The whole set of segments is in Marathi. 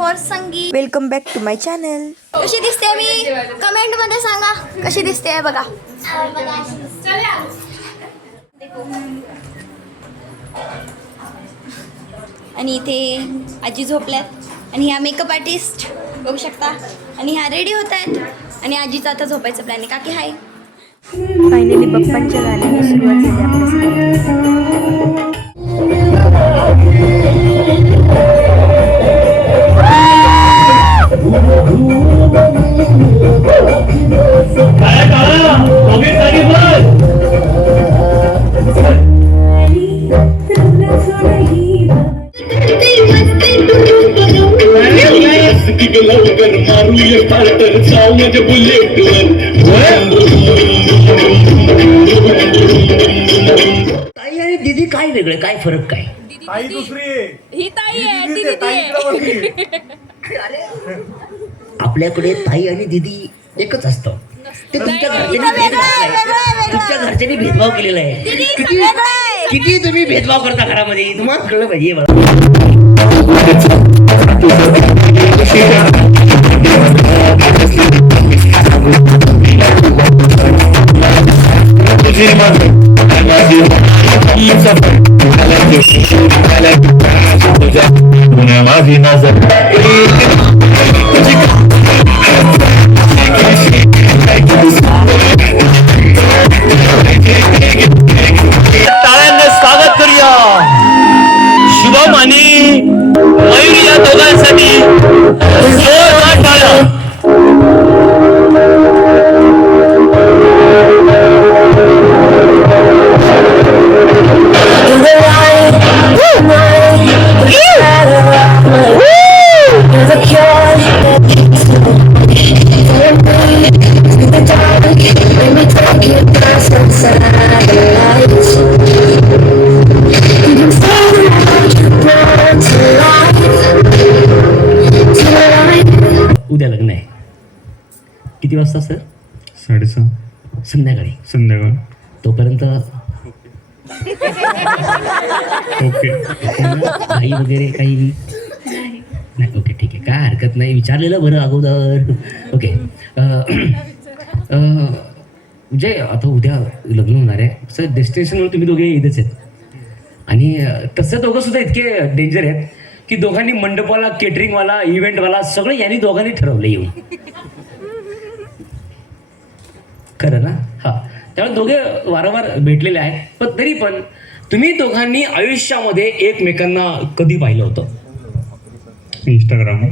फॉर संगीत. Welcome back to my channel. कशी दिसते मी कमेंट मध्ये सांगा कशी दिसते बघा. आणि इथे आजी झोपल्यात आणि ह्या मेकअप आर्टिस्ट बघू शकता आणि ह्या रेडी होत आहेत आणि आजीचं आता झोपायचं प्लॅन आहे. काकी हाय. फायनली बप्पांच्या गाण्याने सुरुवात झाली आपल्या. ताई आणि दीदी काय वेगळे, काय फरक काय? ताई दुसरी आहे, ही ताई आहे, ती दीदी दीदी आहे. आपल्याकडे ताई आणि दीदी एकच असतं. ते तुमच्या घरच्यांनी भेदभाव केलेला आहे. किती तुम्ही भेदभाव करता घरामध्ये, तुम्हाला कळलं पाहिजे मला. माझी नजर टाळ्यांना स्वागत करूया शुभम आणि मयूर या दोघांसाठी. जोरदार टाळ्या. उद्या लग्न आहे. किती वाजता सर? 6:30 संध्याकाळी. संध्याकाळ. तोपर्यंत ओके. काही वगैरे काही नाही. ओके ठीक आहे, काय हरकत नाही. विचारलेलं बरं अगोदर. ओके. म्हणजे आता उद्या लग्न होणार आहे सर. डेस्टिनेशनवर तुम्ही दोघे इथेच आहेत आणि तसं दोघं सुद्धा इतके डेंजर आहेत की दोघांनी मंडपवाला, केटरिंगवाला, इव्हेंटवाला सगळं यांनी दोघांनी ठरवलं येऊन. खरं ना? हां. त्यामुळे दोघे वारंवार भेटलेले आहेत. पण तरी पण तुम्ही दोघांनी आयुष्यामध्ये एकमेकांना कधी पाहिलं होतं? इंस्टाग्राम.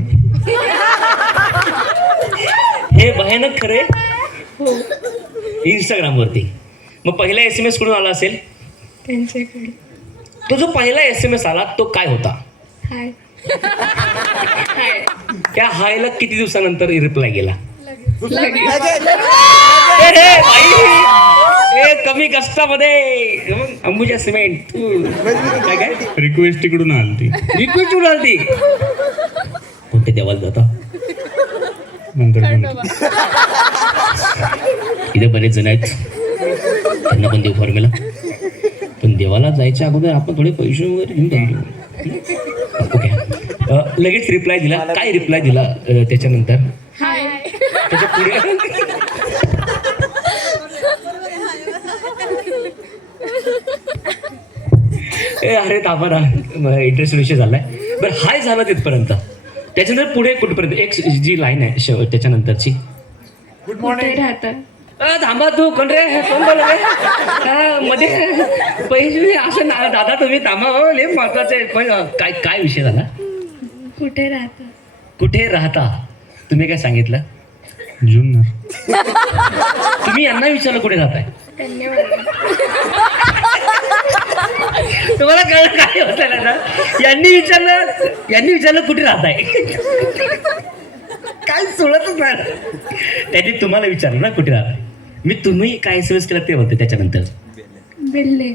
हे भयानक खरे. इंस्टाग्रामवरती. मग पहिला SMS कुठून आला असेल? त्यांच्याकडे. तो जो पहिला SMS आला तो काय होता? हाय. त्या हायला किती दिवसानंतर रिप्लाय गेला? कमी कष्टामध्ये अंबुजा सिमेंट. काय काय रिक्वेस्ट तिकडून आली. रिक्वेस्ट कुठून आली? कोणत्या देवाला जाता? नंतर इथे बरेच जण आहेत, त्यांना पण देव फॉर्म्युला. पण देवाला जायच्या अगोदर आपण थोडे पैसे वगैरे घेऊन जाऊ. ओके. लगेच रिप्लाय दिला. काय रिप्लाय दिला त्याच्यानंतर? त्याच्या पुढे अरे ताबा ना, इंटरेस्ट विषय झालाय. बरं हाय झाला तिथपर्यंत. त्याच्यानंतर पुढे कुठपर्यंत एक जी लाईन आहे त्याच्यानंतरची? Good morning. थांबा तू कोण रे? कोण बोल मध्ये पैसे असं ना दादा तुम्ही थांबा. हो लय महत्वाचं आहे. पण काय काय विषय झाला? कुठे राहता? कुठे राहता? तुम्ही काय सांगितलं? जुन्नर. तुम्ही यांना विचारलं कुठे राहताय? तुम्हाला कळलं काय होतं ना? यांनी विचारलं कुठे राहताय. काय सोडतच नाही. त्यांनी तुम्हाला विचारलं ना कुठे राहताय. मी तुम्ही काय SMS केलं ते बोलते त्याच्यानंतर. बेल्ले.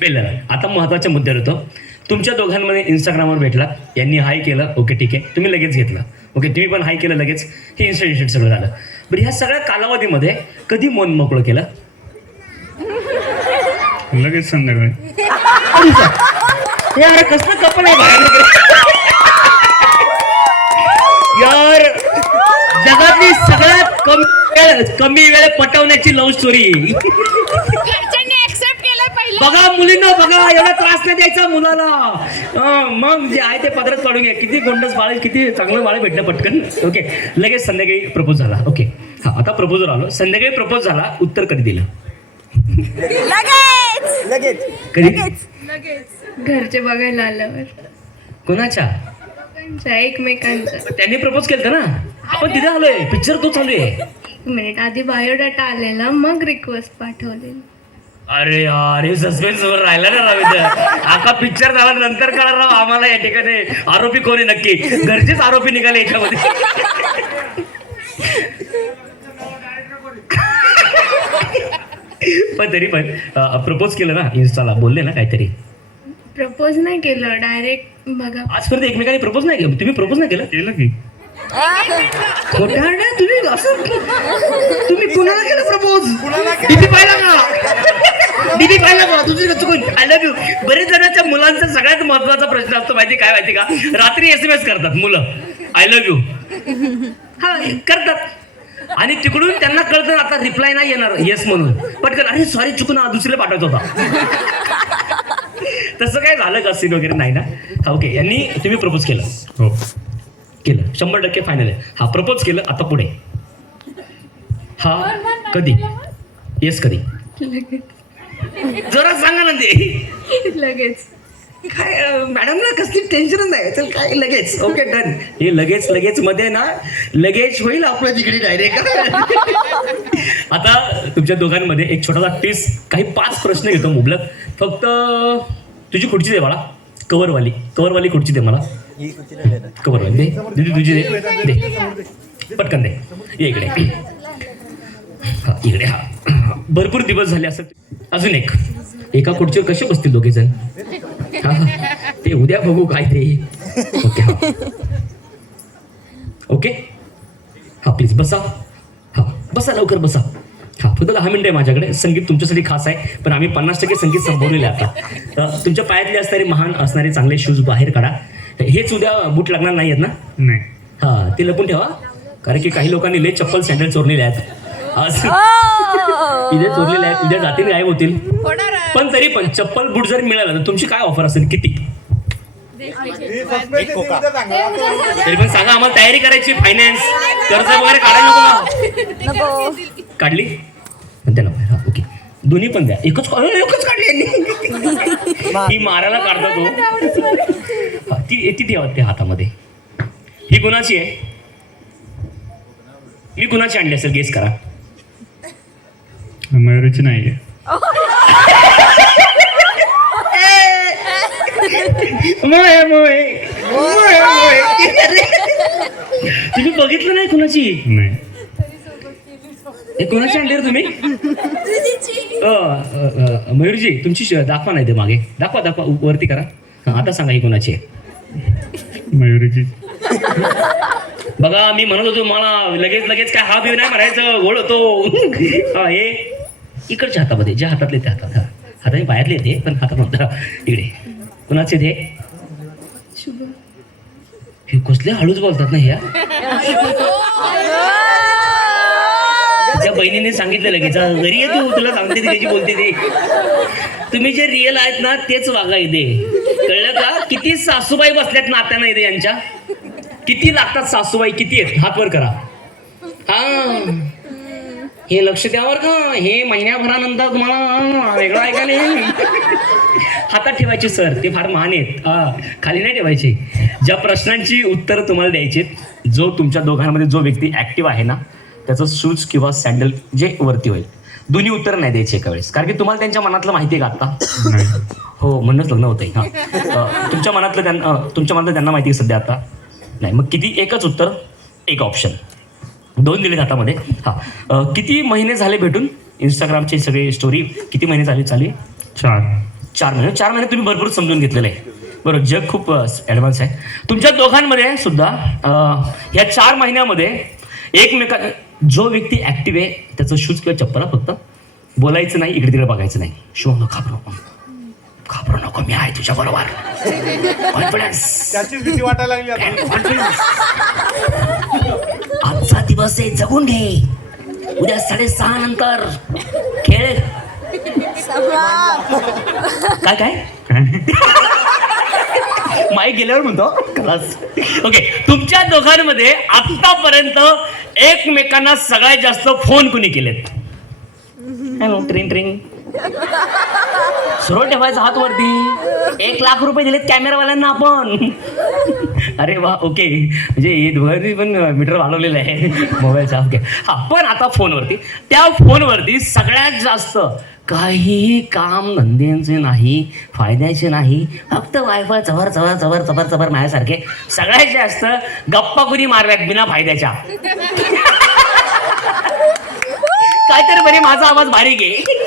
बेल्ला. आता महत्वाच्या मुद्द्यावर होतो. तुमच्या दोघांमध्ये इंस्टाग्रामवर भेटला, यांनी हाय केलं. ओके ठीक आहे, तुम्ही लगेच घेतलं. ओके, तुम्ही पण हाय केलं लगेच. हे इन्स्टंट सगळं झालं. बरं, ह्या सगळ्या कालावधीमध्ये कधी मन मोकळं केलं? लगेच संध्याकाळी. अरे कसलं कपल आहे बाहेर. कमी वेळ पटवण्याची लव्ह स्टोरी. घरच्यांनी ऍक्सेप्ट केलं पहिलं. बघा मुलींना बघा, एवढा त्रास नाही द्यायचा मुलाला. मग जे आहे ते पदरात काढून घ्या. किती गोंडस बाळ, किती चांगलं बाळ भेटलं पटकन. ओके, लगेच संध्याकाळी प्रपोज झाला. ओके, हा आता प्रपोजर आलो. संध्याकाळी प्रपोज झाला, उत्तर कधी दिलं? कधी? घरचे बघायला आल्यावर. कोणाच्या? दोघांच्या, एकमेकांच्या. त्यांनी प्रपोज केलं ना, आपण तिथे आलोय, पिक्चर तो चालू आहे. एक मिनिट, आधी बायोडाटा आलेला, मग रिक्वेस्ट पाठवलेली. अरे यार, हे सस्पेन्स वर राहिला ना राव. इथं आका पिक्चर झाला नंतर कळणार राव आम्हाला या ठिकाणी आरोपी कोणी नक्की. घरचेच आरोपी निघाले याच्यामध्ये. पण तरी पण प्रपोज केलं ना इन्स्टाला, बोलले ना काहीतरी? प्रपोज नाही केलं, डायरेक्ट बघा. आजपर्यंत एकमेकांनी प्रपोज नाही केलं? तुम्ही प्रपोज नाही केलं? केलं की खोटारडे तुम्ही असं. तुम्ही कुणाला केलं प्रपोज? डीपी पाहिला का? डीपी पाहिला का? तुझी चुकून आय लव्ह यू. बरेच जणांच्या मुलांचा सगळ्यात महत्वाचा प्रश्न असतो माहिती काय, माहिती का? रात्री SMS करतात मुलं, आय लव्ह यू. हा करतात, आणि तिकडून त्यांना कळतं आता रिप्लाय नाही येणार येस म्हणून. पटकन अरे सॉरी चुकून दुसरीला पाठवायचा होता. तसं काय झालं का? सीन वगैरे नाही ना? हा ओके. यांनी तुम्ही प्रपोज केलं? हो. केलं, 100% फायनल आहे. हा प्रपोज केलं, आता पुढे हा कधी? येस कधी? लगेच. जरा सांगा ना ते. लगेच. काय मॅडमला कसली टेन्शनच नाही. चल काय लगेच. Okay done. हे लगेच लगेच मध्ये ना लगेच होईल आपल्या तिकडे डायरेक्ट. आता तुमच्या दोघांमध्ये एक छोटासा टेस्ट, काही 5 प्रश्न घेतो मुबलक. फक्त तुझी खुर्ची दे मला, कवरवाली खुर्ची दे मला. कवरवाली दे दीदी, तुझी दे पटकन दे. ये इकडे. हा इकडे. हा भरपूर दिवस झाले असं. अजून एका खुर्चीवर कसे बसतील दोघे जण? हा ते उद्या बघू काय ते. ओके हा ओके हा प्लीज बसा. हा बसा लवकर बसा. हा फक्त 10 मिनिटं आहे माझ्याकडे. संगीत तुमच्यासाठी खास आहे, पण आम्ही 50% संगीत संपवलेले आता. तुमच्या पायातले असणारे महान असणारे चांगले शूज बाहेर काढा. हेच उद्या बूट लागणार नाही आहेत ना? नाही. हा ते लपून ठेवा, कारण की काही लोकांनी लय चप्पल सँडल चोरलेले आहेत. आज इथे चोरलेले आहेत, उद्या जातील गायब होतील. पण तरी पण चप्पल बूट जर मिळालं तर तुमची काय ऑफर असेल? किती? तरी पण सांगा, आम्हाला तयारी करायची. फायनान्स कर्ज वगैरे काढायला नको ना? काढली पण त्याला हा ओके. दोन्ही पण द्या. एकच काढली यांनी. ही मारायला काढता तो. ती ठेवा त्या हातामध्ये. ही कुणाची आहे? मी कुणाची आणली असेल गेस करा. मयुरीची नाही आहे. तुम्ही बघितलं नाही कुणाची? नाही. हे कोणाची आणली रे तुम्ही? मयूरजी तुमची दाखवा नाही ते मागे. दाखवा वरती करा. आता सांगा ही कोणाची आहे? मयुरीची. बघा मी म्हणत होतो मला लगेच काय हा बिव नाही म्हणायचं, गोड होतो. हा हे इकडच्या हातामध्ये, ज्या हातातले त्या हातात. हा हाताने बाहेरले येते पण हातात म्हणता इकडे. कुणाचे ते? शुभ. हे कसले हळूच बोलतात ना ह्या. त्या बहिणीने सांगितलं लगेच घरी ये तू, तुला सांगते ती त्याची बोलते ते. तुम्ही जे रिअल आहेत ना तेच वागा इथे, कळलं का? किती सासूबाई बसल्यात नात्यानं इथे यांच्या. किती लागतात सासूबाई, किती आहेत? हात वर करा. हा हे लक्ष द्यावर का? हे महिन्याभरानंतर तुम्हाला वेगळं ऐकायला येईल. हातात ठेवायचे सर, ते फार महान आहेत. हा खाली नाही ठेवायचे. ज्या प्रश्नांची उत्तरं तुम्हाला द्यायची, जो तुमच्या दोघांमध्ये जो व्यक्ती ऍक्टिव्ह आहे ना त्याचं शूज किंवा सँडल जे वरती होईल. दोन्ही उत्तर नाही द्यायची एका वेळेस, कारण की तुम्हाला त्यांच्या मनातलं माहिती आहे का आता? हो म्हणूनच लग्न होतंय. हा तुमच्या मनातलं त्यांना माहिती आहे सध्या आता नाही. मग किती? एकच उत्तर, एक ऑप्शन. 2 दिले हातामध्ये. हा किती महिने झाले भेटून? इंस्टाग्रामची सगळी स्टोरी किती महिने झाली चालू? 4 महिने. 4 महिने तुम्ही भरपूर समजून घेतलेलं आहे. बरोबर, जग खूप ॲडव्हान्स आहे. तुमच्या दोघांमध्ये सुद्धा या 4 महिन्यामध्ये एकमेका जो व्यक्ती ऍक्टिव्ह आहे त्याचं शूज किंवा चप्पल फक्त बोलायचं नाही, इकडे तिकडे बघायचं नाही. शुभ घाबरू नको, मी आहे तुझ्या बरोबर. कॉन्फिडन्स. त्याचीच भीती वाटायला लागली आता. आजचा दिवस आहे, जगून घे. उद्या 6:30 नंतर खेळ. काय काय माईक गेल्यावर म्हणतो क्लास. ओके, तुमच्या दोघांमध्ये आतापर्यंत एकमेकांना सगळ्यात जास्त फोन कुणी केलेत? हॅलो, ट्रिंग ट्रिंग. सरळ ठेवायचा हात वरती. 1,00,000 रुपये दिलेत कॅमेरावाल्यांना आपण. अरे वा, ओके. म्हणजे हे दोघांनी पण मीटर वाढवलेलं आहे मोबाईलचा. ओके, हा. पण आता फोनवरती, त्या फोनवरती सगळ्यात जास्त काही काम धंद्यांचे नाही, फायद्याचे नाही, फक्त वायफाय चवर चवर चवर चवर चवर माझ्यासारखे सगळ्यात जास्त गप्पा कुणी मारल्यात बिना फायद्याच्या. काहीतरी बरे माझा आवाज बारीक आहे.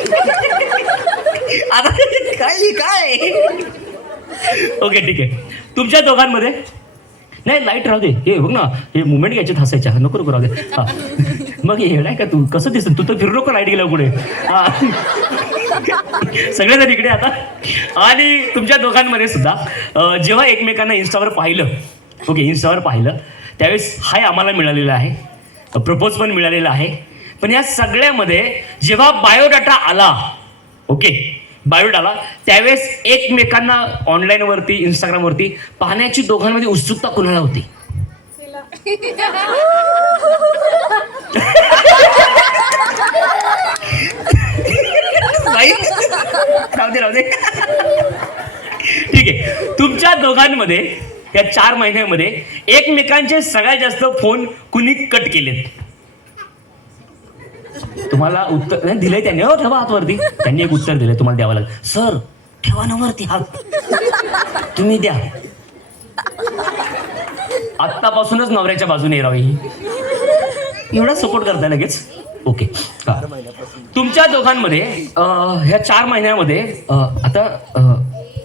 आता काय ओके, ठीक आहे. तुमच्या दोघांमध्ये नाही, लाईट राहू दे. हे बघ ना, हे मुवमेंट घ्यायचे हसायच्या. नको राहू दे. हा, मग हे नाही का तू कसं दिसत? तू तर फिरू नको लाईट गेल्या पुढे. हा, सगळेजण इकडे आता. आणि तुमच्या दोघांमध्ये सुद्धा जेव्हा एकमेकांना इन्स्टावर पाहिलं, ओके, इन्स्टावर पाहिलं त्यावेळेस हाय आम्हाला मिळालेलं आहे, प्रपोज पण मिळालेलं आहे. पण या सगळ्यामध्ये जेव्हा बायोडाटा आला, ओके, बायोडाटा आला त्यावेळेस एकमेकांना ऑनलाईनवरती, इंस्टाग्रामवरती पाहण्याची दोघांमध्ये उत्सुकता कुणाला होती? राहू दे. ठीक आहे, तुमच्या दोघांमध्ये या 4 महिन्यामध्ये एकमेकांचे सगळ्यात जास्त फोन कुणी कट केलेत? तुम्हाला उत्तर दिलंय त्यांनी. हो, ठेवा हातवरती. त्यांनी एक उत्तर दिलंय, तुम्हाला द्यावं लागेल. सर, ठेवा ना वरती हात, तुम्ही द्या. आत्तापासूनच नवऱ्याच्या बाजूने राहावी, एवढा सपोर्ट करताय लगेच. ओके, तुमच्या दोघांमध्ये ह्या 4 महिन्यामध्ये आता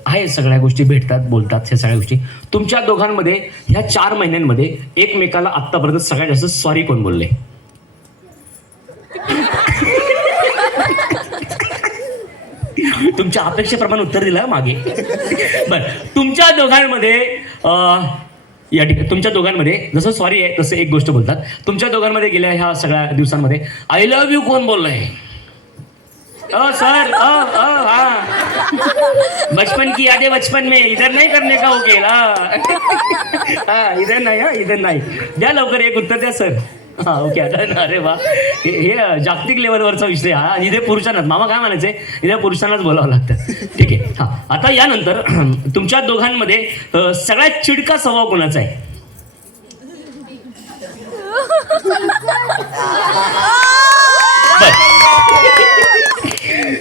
आहे सगळ्या गोष्टी भेटतात, बोलतात, ह्या सगळ्या गोष्टी. तुमच्या दोघांमध्ये ह्या 4 महिन्यांमध्ये एकमेकाला आत्तापर्यंत सगळ्यात जास्त सॉरी कोण बोलले? तुमच्या अपेक्षेप्रमाणे उत्तर दिलं मागे. बर, तुमच्या दोघांमध्ये या ठिकाणी तुमच्या दोघांमध्ये जसं सॉरी आहे तसं एक गोष्ट बोलतात. तुमच्या दोघांमध्ये गेल्या ह्या सगळ्या दिवसांमध्ये आय लव्ह यू कोण बोललंय? सर, बचपन की यादें बचपन में, इधर नहीं करने का हो केला. इधर नाही, इधर नाही. द्या लवकर एक उत्तर द्या सर. हा, ओके. आता अरे वा, हे जागतिक लेवलवरचा विषय हा. इथे पुरुषांनाच, मामा काय म्हणायचे, इथे पुरुषांनाच बोलावं लागतं. ठीक आहे. हा, आता यानंतर तुमच्या दोघांमध्ये सगळ्यात चिडका स्वभाव कोणाचा आहे?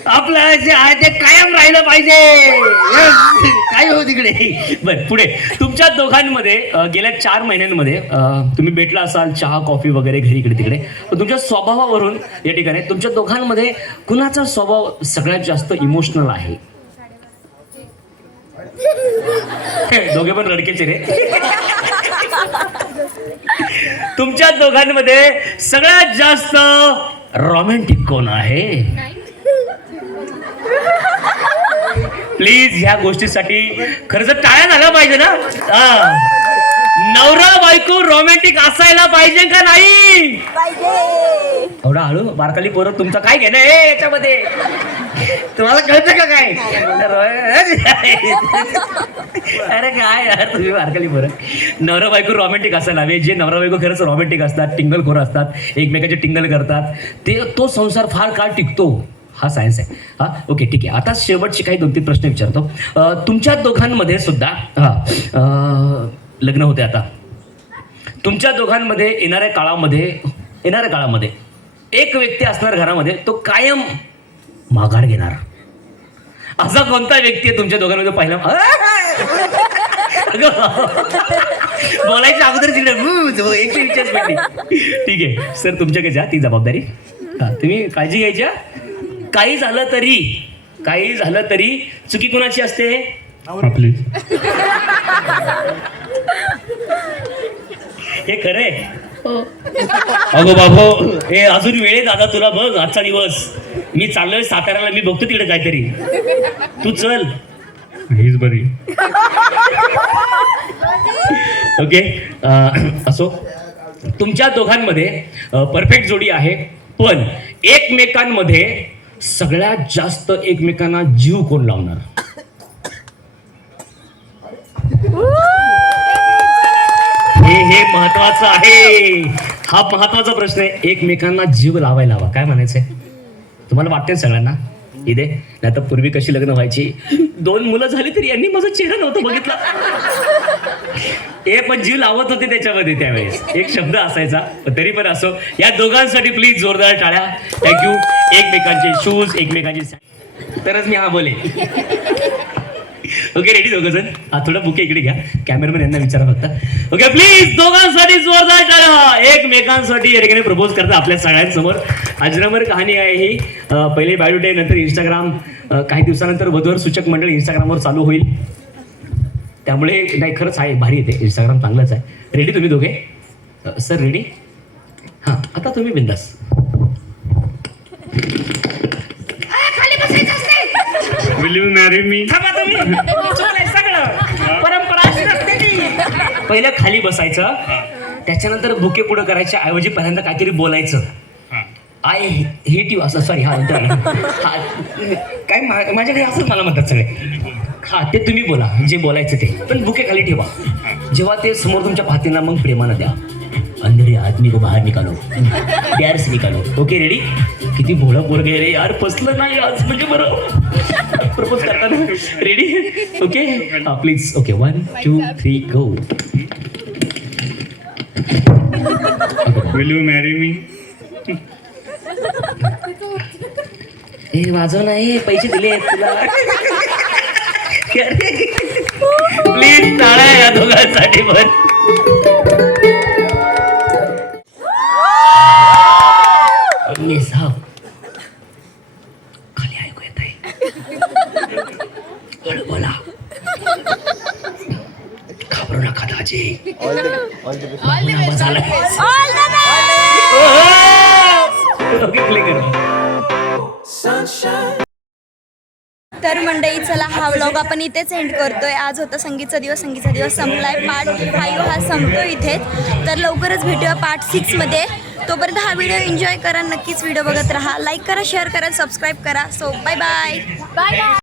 आपलं जे आहे ते कायम राहिलं पाहिजे. काय हो तिकडे. बर, पुढे तुमच्या दोघांमध्ये गेल्या 4 महिन्यांमध्ये तुम्ही भेटला असाल, चहा कॉफी वगैरे घरी इकडे तिकडे. तुमच्या स्वभावावरून या ठिकाणी तुमच्या दोघांमध्ये कुणाचा स्वभाव सगळ्यात जास्त इमोशनल आहे? दोघे पण लडकेचे रे. तुमच्या दोघांमध्ये सगळ्यात जास्त रोमॅन्टिक कोण आहे? प्लीज ह्या गोष्टीसाठी खरंच टाळ्या झाला पाहिजे ना. नवरा बायको रोमॅन्टिक असायला पाहिजे का नाही? एवढा हळू बारकाली पोरं तुमचं काय घेणं आहे याच्यामध्ये? तुम्हाला कळतं का काय? अरे काय यार तुम्ही बारकाली पोरं. नवरा बायको रोमॅन्टिक असायला हवे. जे नवरा बायको खरंच रोमॅन्टिक असतात, टिंगलखोर असतात, एकमेकाचे टिंगल करतात, तो संसार फार काळ टिकतो. हा सायन्स आहे. हा, ओके, ठीक आहे. आता शेवटचे काही 2-3 प्रश्न विचारतो. तुमच्या दोघांमध्ये सुद्धा लग्न होते. आता तुमच्या दोघांमध्ये येणाऱ्या काळामध्ये एक व्यक्ती असणार घरामध्ये, तो कायम माघार घेणार. असा कोणता व्यक्ती आहे तुमच्या दोघांमध्ये पहिला? बोलायच्या अगोदर तिकडे एक विचार पडली. ठीक आहे सर, तुमच्याकडे जा ती जबाबदारी. तुम्ही काळजी घ्यायच्या. काही झालं तरी चुकी कुणाची असते? आपली. हे खरंय. अगो बाबो, हे अजून वेळ आहे दादा तुला. बघ आजचा दिवस मी चाललोय साताऱ्याला, मी बघतो तिकडे काहीतरी. तू चल. हीच बरी. ओके, असो. तुमच्या दोघांमध्ये परफेक्ट जोडी आहे. पण एकमेकांमध्ये सगळ्यात जास्त एकमेकांना जीव कोण लावणार? हे महत्वाचं आहे. हा महत्वाचा प्रश्न आहे. एकमेकांना जीव लावायला हवा. काय म्हणायचंय तुम्हाला? वाटतंय सगळ्यांना इथे? नाही तर पूर्वी कशी लग्न व्हायची, 2 मुलं झाली तरी यांनी माझा चेहरा नव्हता बघितला. हे पण जीव लावत होते त्याच्यामध्ये त्यावेळेस. एक शब्द असायचा. पण तरी पण असो, या दोघांसाठी प्लीज जोरदार टाळ्या. थँक्यू. एकमेकांचे शूज, एकमेकांचे, तरच मी हा बोले. ओके, रेडी दोघं जण? हा, थोडं बुके इकडे घ्या. कॅमेरामॅन यांना विचारा फक्त. ओके, प्लीज दोघांसाठी जोरदार टाळ्या. एकमेकांसाठी या ठिकाणी प्रपोज करता आपल्या सगळ्यांसमोर. अजरामर कहाणी आहे ही. पहिले बायोडे, नंतर इंस्टाग्राम. काही दिवसानंतर वधूवर सूचक मंडळ इंस्टाग्रामवर चालू होईल. त्यामुळे नाही, खरंच आहे, भारी येते इंस्टाग्राम, चांगलंच आहे. रेडी तुम्ही दोघे? Sir ready? हां, आता तुम्ही बिंदास. Will you marry me? परंपरा अशी नसते ती. पहिलं खाली बसायचं, त्याच्यानंतर बुके पुढे करायच्या ऐवजी पहिल्यांदा काहीतरी बोलायचं. आय हेट यू असं. सॉरी, काय माझ्याकडे असंच मला म्हणतात सगळे. हा, ते तुम्ही बोला जे बोलायचं ते, पण बुके खाली ठेवा. जेव्हा ते समोर तुमच्या पाहतीला मग प्रेमानं द्या. अंदर आदमी को बाहेर निकालो, प्यार से निकालो. Okay, ready? किती भोळा पोरग रे यार, फसलं नाही आज म्हणजे बरं प्रपोज करताना. रेडी? ओके, हा please. Okay, 1 2 3 go. Will you marry me? हे वाजव नाही, पैसे दिले तुला. प्लीज टाळा या दोघांसाठी पण. साहब खाली ऐकू येत आहे. हळू बोला, घाबरू नका दाजी. तर मंडळी, चला हा व्लॉग आपण इथेच एंड करतोय. आज होता संगीतचा दिवस. संगीतचा दिवस संपलाय. पार्ट 5 हा संपतो इथेच. तर लवकरच भेटूया पार्ट 6 मध्ये. तोपर्यंत हा व्हिडिओ एन्जॉय करा. नक्कीच व्हिडिओ बघत राहा. लाईक करा, शेअर करा, सबस्क्राईब करा. So bye bye.